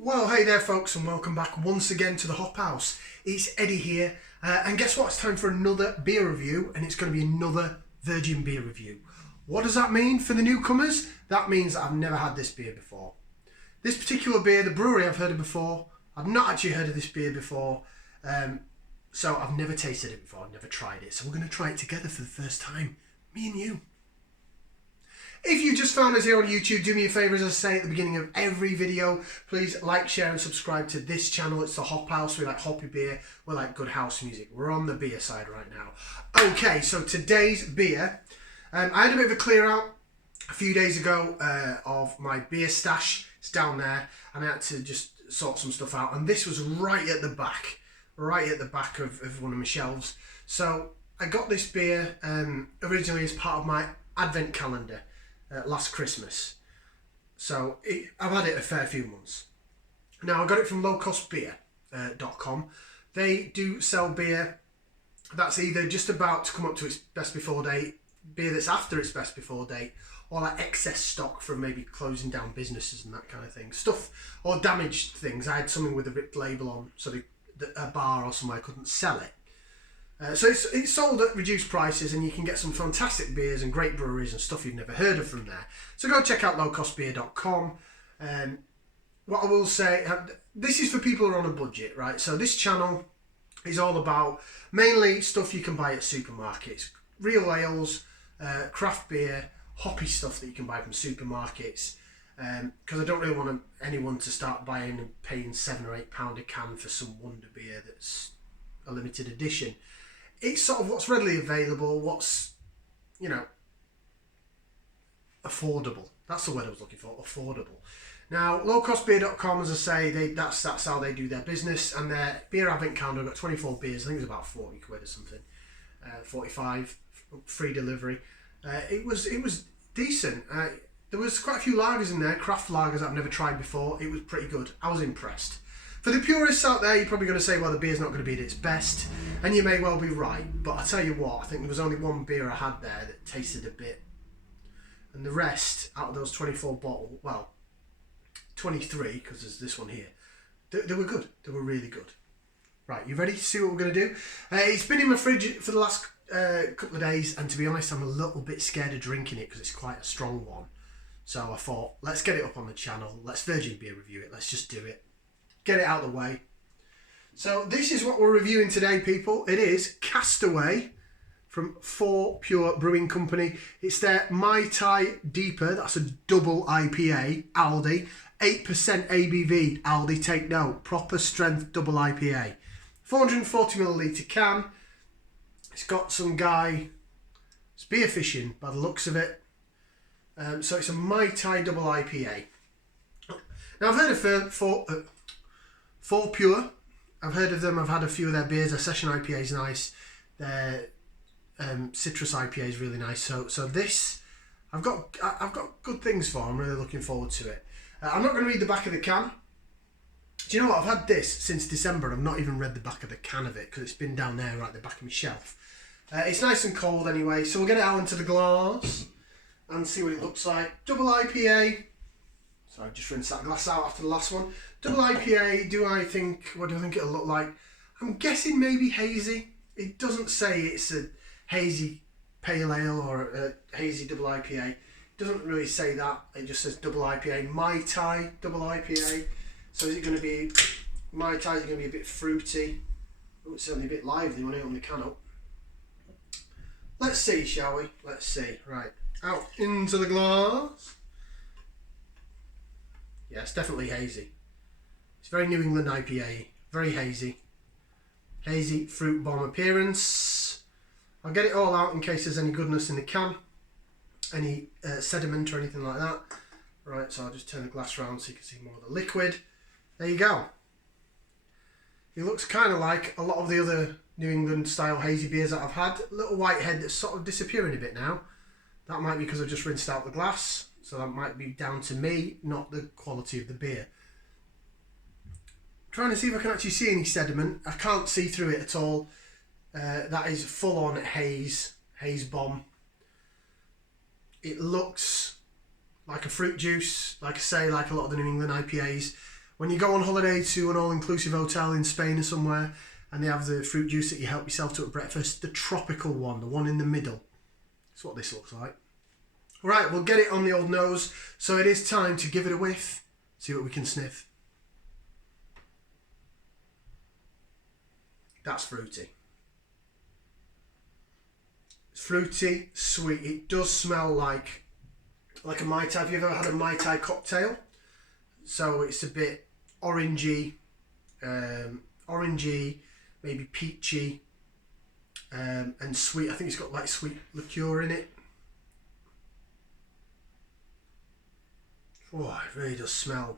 Well, hey there folks, and welcome back once again to the Hop House. It's Eddie here, and guess what? It's time for another beer review, and it's going to be another virgin beer review. What does that mean for the newcomers? That means that I've never had this beer before. This particular beer, the brewery, I've heard of before. I've not actually heard of this beer before, so I've never tasted it before, I've never tried it. So we're going to try it together for the first time, me and you. If you just found us here on YouTube, do me a favour, as I say at the beginning of every video, please like, share and subscribe to this channel. It's the Hop House. We like hoppy beer, we like good house music. We're on the beer side right now. Okay, so today's beer, I had a bit of a clear out a few days ago of my beer stash. It's down there, and I had to just sort some stuff out, and this was right at the back of one of my shelves. So I got this beer originally as part of my advent calendar. Last Christmas, so I've had it a fair few months now. I got it from lowcostbeer.com. They do sell beer that's either just about to come up to its best before date, beer that's after its best before date, or like excess stock from maybe closing down businesses and that kind of thing, stuff, or damaged things. I had something with a ripped label on, so a bar or somewhere couldn't sell it. So it's sold at reduced prices, and you can get some fantastic beers and great breweries and stuff you've never heard of from there. So go check out lowcostbeer.com. What I will say, this is for people who are on a budget, right? So this channel is all about mainly stuff you can buy at supermarkets. Real ales, craft beer, hoppy stuff that you can buy from supermarkets. Because I don't really want anyone to start buying and paying £7 or £8 a can for some wonder beer that's a limited edition. It's sort of what's readily available, what's, affordable. That's the word I was looking for, affordable. Now, lowcostbeer.com, as I say, that's how they do their business, and their beer advent calendar, I've got 24 beers, I think it's about 40 quid or something, 45, free delivery. It was decent. There was quite a few lagers in there, craft lagers I've never tried before. It was pretty good. I was impressed. For the purists out there, you're probably going to say, well, the beer's not going to be at its best, and you may well be right, but I tell you what, I think there was only one beer I had there that tasted a bit, and the rest, out of those 24 bottles, well, 23, because there's this one here, they were good. They were really good. Right, you ready to see what we're going to do? It's been in my fridge for the last couple of days, and to be honest, I'm a little bit scared of drinking it because it's quite a strong one. So I thought, let's get it up on the channel, let's virgin beer review it, let's just do it. Get it out of the way. So this is what we're reviewing today, people. It is Castaway from Fourpure Brewing Company. It's their Mai Tai DIPA. That's a double IPA. Aldi. 8% ABV. Aldi, take note. Proper strength double IPA. 440ml can. It's got some guy. It's beer fishing by the looks of it. So it's a Mai Tai double IPA. Now I've heard of Fourpure. I've heard of them. I've had a few of their beers. Their session IPA is nice. Their citrus IPA is really nice. So this, I've got good things for. I'm really looking forward to it. I'm not going to read the back of the can. Do you know what? I've had this since December. I've not even read the back of the can of it because it's been down there right at the back of my shelf. It's nice and cold anyway. So we'll get it out into the glass and see what it looks like. Double IPA. So I've just rinsed that glass out after the last one. Double IPA, what do I think it'll look like? I'm guessing maybe hazy. It doesn't say it's a hazy pale ale or a hazy double IPA. It doesn't really say that. It just says double IPA. Mai Tai double IPA. So is it going to be, Mai Tai is going to be a bit fruity. Oh, it's certainly a bit lively when I open the can up. Let's see, shall we? Let's see. Right, out into the glass. Yeah, it's definitely hazy. It's very New England IPA, very hazy. Hazy fruit bomb appearance. I'll get it all out in case there's any goodness in the can. Any sediment or anything like that. Right, so I'll just turn the glass around so you can see more of the liquid. There you go. It looks kind of like a lot of the other New England style hazy beers that I've had. A little white head that's sort of disappearing a bit now. That might be because I've just rinsed out the glass. So that might be down to me, not the quality of the beer. Trying to see if I can actually see any sediment. I can't see through it at all. That is full on haze bomb. It looks like a fruit juice, like I say, like a lot of the New England IPAs, When you go on holiday to an all-inclusive hotel in Spain or somewhere and they have the fruit juice that you help yourself to at breakfast, the tropical one, the one in the middle. That's what this looks like. Right, we'll get it on the old nose. So it is time to give it a whiff. See what we can sniff. That's fruity. It's fruity, sweet. It does smell like a Mai Tai. Have you ever had a Mai Tai cocktail? So it's a bit orangey, maybe peachy, and sweet. I think it's got like sweet liqueur in it. Oh, it really does smell.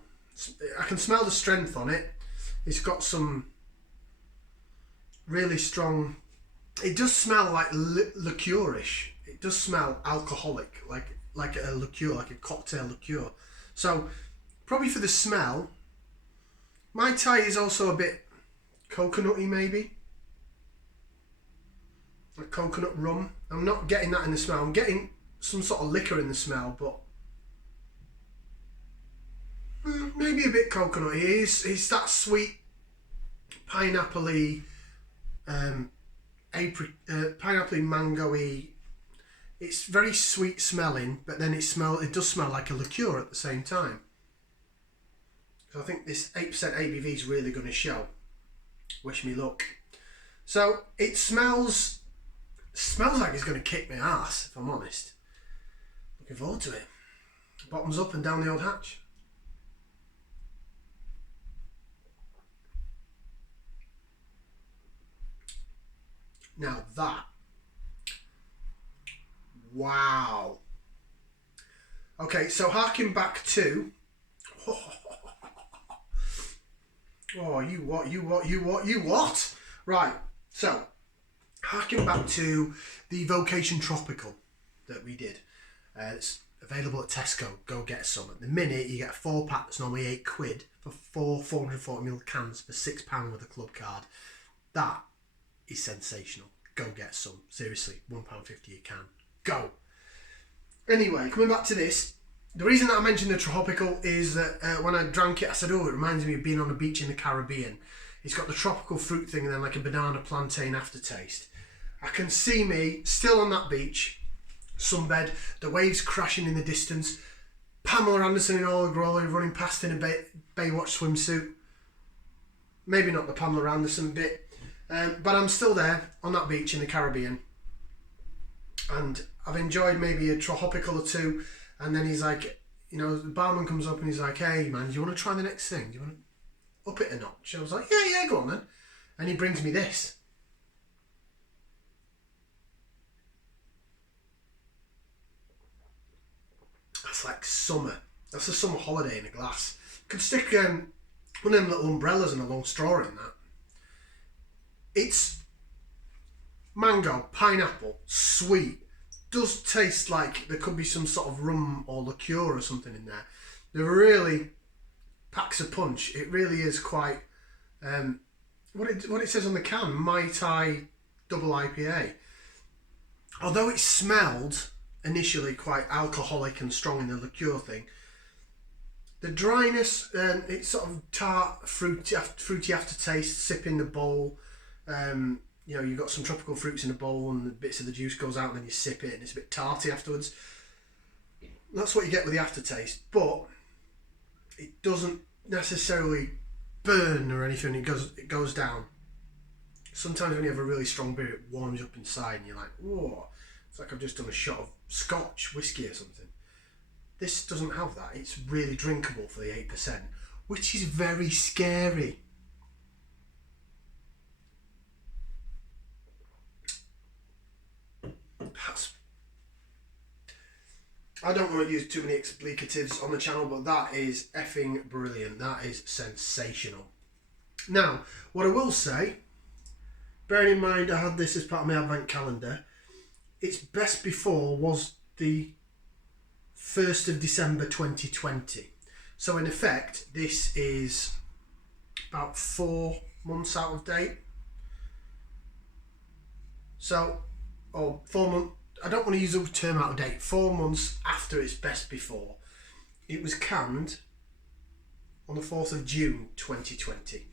I can smell the strength on it. It's got some really strong. It does smell like liqueurish. It does smell alcoholic, like a liqueur, like a cocktail liqueur. So probably for the smell, Mai Tai is also a bit coconutty, maybe. Like coconut rum. I'm not getting that in the smell. I'm getting some sort of liquor in the smell, but maybe a bit coconutty. It's that sweet pineapple-y, pineapple-y, mango-y. It's very sweet smelling, but then it does smell like a liqueur at the same time. So I think this 8% ABV is really going to show. Wish me luck. So it smells like it's going to kick my ass, if I'm honest. Looking forward to it. Bottoms up and down the old hatch. Now that, wow. Okay, so harking back to, oh, you what? Right, so harking back to the Vocation Tropical that we did. It's available at Tesco. Go get some. At the minute, you get a 4-pack that's normally £8 for 440ml cans for £6 with a club card. That is sensational. Go get some. Seriously, £1.50 a can. Go. Anyway, coming back to this, the reason that I mentioned the tropical is that when I drank it, I said, oh, it reminds me of being on a beach in the Caribbean. It's got the tropical fruit thing and then like a banana plantain aftertaste. I can see me still on that beach, sunbed, the waves crashing in the distance, Pamela Anderson in all her glory running past in a Baywatch swimsuit. Maybe not the Pamela Anderson bit. But I'm still there on that beach in the Caribbean, and I've enjoyed maybe a tropical or two, and then he's like, you know, the barman comes up and he's like, hey man, do you want to try the next thing? Do you want to up it a notch? I was like, yeah, go on then. And he brings me this. That's like summer. That's a summer holiday in a glass. Could stick one of them little umbrellas and a long straw in that. It's mango, pineapple, sweet. Does taste like there could be some sort of rum or liqueur or something in there. It really packs a punch. It really is quite what it says on the can, Mai Tai double IPA. Although it smelled initially quite alcoholic and strong in the liqueur thing, the dryness, it's sort of tart, fruity aftertaste, sip in the bowl. You know, you've got some tropical fruits in a bowl and the bits of the juice goes out and then you sip it and it's a bit tarty afterwards. That's what you get with the aftertaste, but it doesn't necessarily burn or anything. It goes down. Sometimes when you have a really strong beer, it warms you up inside and you're like, whoa, it's like I've just done a shot of Scotch whiskey or something. This doesn't have that. It's really drinkable for the 8%, which is very scary. I don't want to use too many explicatives on the channel, but that is effing brilliant. That is sensational. Now, what I will say, bearing in mind I had this as part of my advent calendar, its best before was the 1st of December 2020. So in effect, this is about 4 months out of date. So, or 4 months, I don't want to use the term out of date, 4 months after its best before. It was canned on the 4th of June 2020.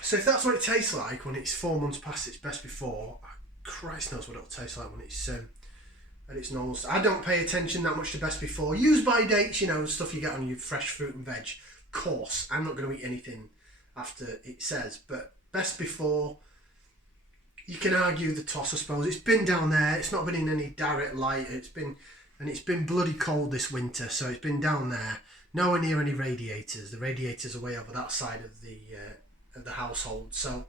So if that's what it tastes like when it's 4 months past its best before, Christ knows what it'll taste like when it's at its normal. I don't pay attention that much to best before. Use by dates, you know, stuff you get on your fresh fruit and veg. Of course, I'm not going to eat anything after it says, but best before, you can argue the toss, I suppose. It's been down there. It's not been in any direct light. It's been bloody cold this winter, so it's been down there. Nowhere near any radiators. The radiators are way over that side of the household, so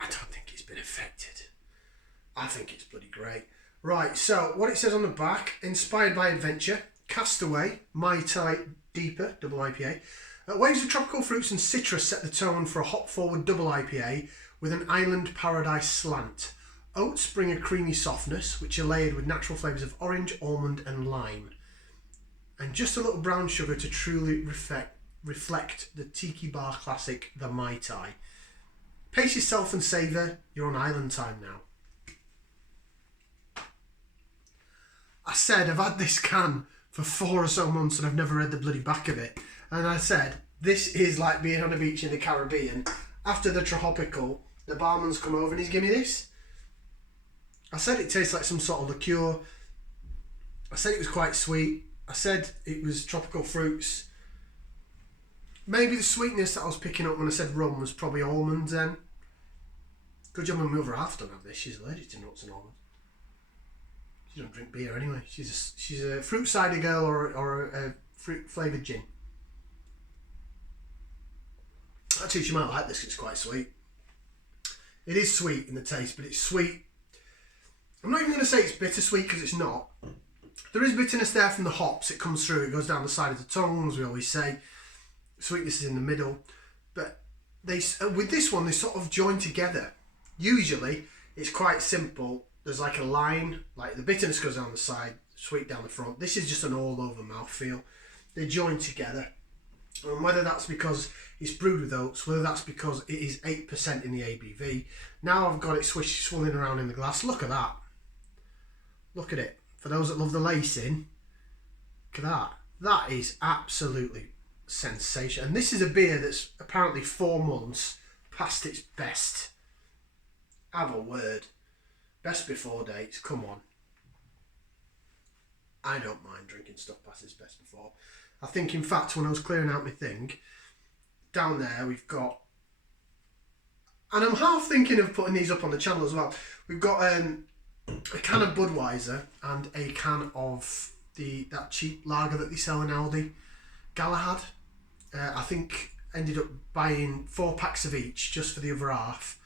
I don't think it's been affected. I think it's bloody great. Right, so what it says on the back: inspired by adventure, Castaway Mai Tai DIPA double IPA. Waves of tropical fruits and citrus set the tone for a hop-forward double IPA with an island paradise slant. Oats bring a creamy softness, which are layered with natural flavours of orange, almond and lime. And just a little brown sugar to truly reflect the tiki bar classic, the Mai Tai. Pace yourself and savour, you're on island time now. I said I've had this can for 4 or so months and I've never read the bloody back of it. And I said, this is like being on a beach in the Caribbean. After the tropical, the barman's come over and he's given me this. I said it tastes like some sort of liqueur. I said it was quite sweet. I said it was tropical fruits. Maybe the sweetness that I was picking up when I said rum was probably almonds then. Good job my other half don't have this. She's allergic to nuts and almonds. She don't drink beer anyway. She's a fruit cider girl or a fruit flavoured gin. Actually, she might like this. It's quite sweet. It is sweet in the taste, but it's sweet. I'm not even going to say it's bittersweet because it's not. There is bitterness there from the hops. It comes through. It goes down the side of the tongue, as we always say. Sweetness is in the middle. But with this one, they sort of join together. Usually, it's quite simple. There's like a line, like the bitterness goes down the side, sweet down the front. This is just an all-over mouthfeel. They join together. And whether that's because it's brewed with oats, whether that's because it is 8% in the ABV. Now I've got it swirling around in the glass. Look at that. Look at it. For those that love the lacing, look at that. That is absolutely sensational. And this is a beer that's apparently 4 months past its best. Have a word. Best before dates, come on. I don't mind drinking stuff past its best before. I think, in fact, when I was clearing out my thing, down there we've got, and I'm half thinking of putting these up on the channel as well. We've got a can of Budweiser and a can of that cheap lager that they sell in Aldi, Galahad. I think ended up buying 4 packs of each just for the other half,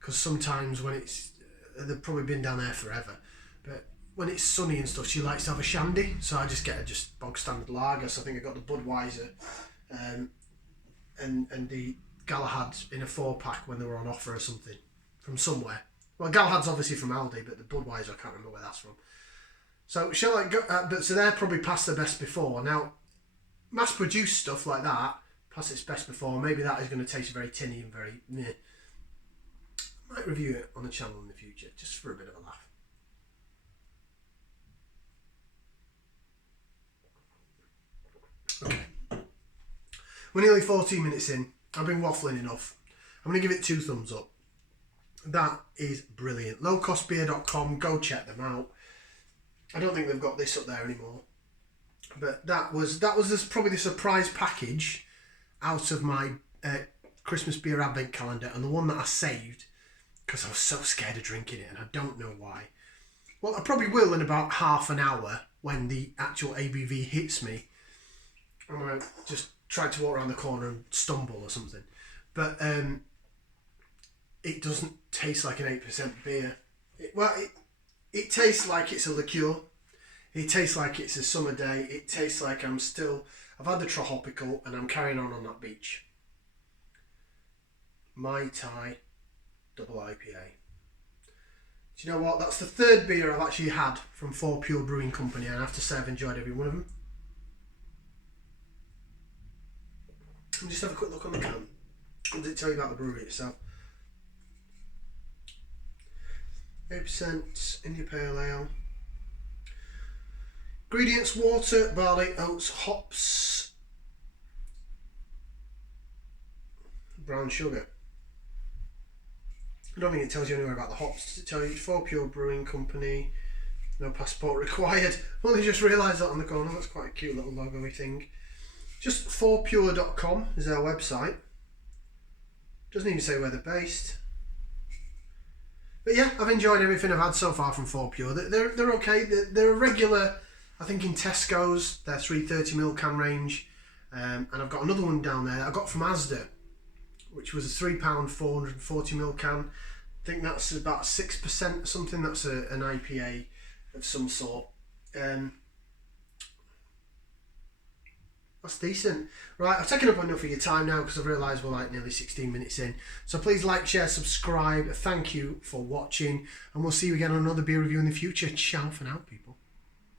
because sometimes when they've probably been down there forever, but when it's sunny and stuff, she likes to have a shandy, so I just get a just bog standard lager. So I think I got the Budweiser and the Galahad in a 4-pack when they were on offer or something from somewhere. Well, Galahad's obviously from Aldi, but the Budweiser, I can't remember where that's from. So shall I go? So they're probably past their best before. Now, mass-produced stuff like that, past its best before, maybe that is going to taste very tinny and very meh. I might review it on the channel in the future, just for a bit of a laugh. Okay. We're nearly 14 minutes in. I've been waffling enough. I'm going to give it 2 thumbs up. That is brilliant. Lowcostbeer.com, go check them out. I don't think they've got this up there anymore. But that was probably the surprise package out of my Christmas beer advent calendar, and the one that I saved because I was so scared of drinking it, and I don't know why. Well, I probably will in about half an hour when the actual ABV hits me. I'm going to just try to walk around the corner and stumble or something. But it doesn't taste like an 8% beer. It tastes like it's a liqueur. It tastes like it's a summer day. It tastes like I've had the tropical and I'm carrying on that beach. Mai Tai double IPA. Do you know what? That's the 3rd beer I've actually had from Fourpure Brewing Company, and I have to say I've enjoyed every one of them. And just have a quick look on the can. What did it tell you about the brewery itself? 8% India Pale Ale. Ingredients: water, barley, oats, hops, brown sugar. I don't think it tells you anywhere about the hops. Does it tell you Fourpure Brewing Company? No passport required. I've only just realised that on the corner. That's quite a cute little logo-y thing. Just fourpure.com is their website. Doesn't even say where they're based. But yeah, I've enjoyed everything I've had so far from Fourpure. They're okay. They're a regular, I think in Tesco's, their 330ml can range. And I've got another one down there I got from Asda, which was a £3 440ml can. I think that's about 6% or something. That's an IPA of some sort. That's decent. Right, I've taken up enough of your time now because I've realised we're like nearly 16 minutes in. So please like, share, subscribe. Thank you for watching, and we'll see you again on another beer review in the future. Ciao for now, people.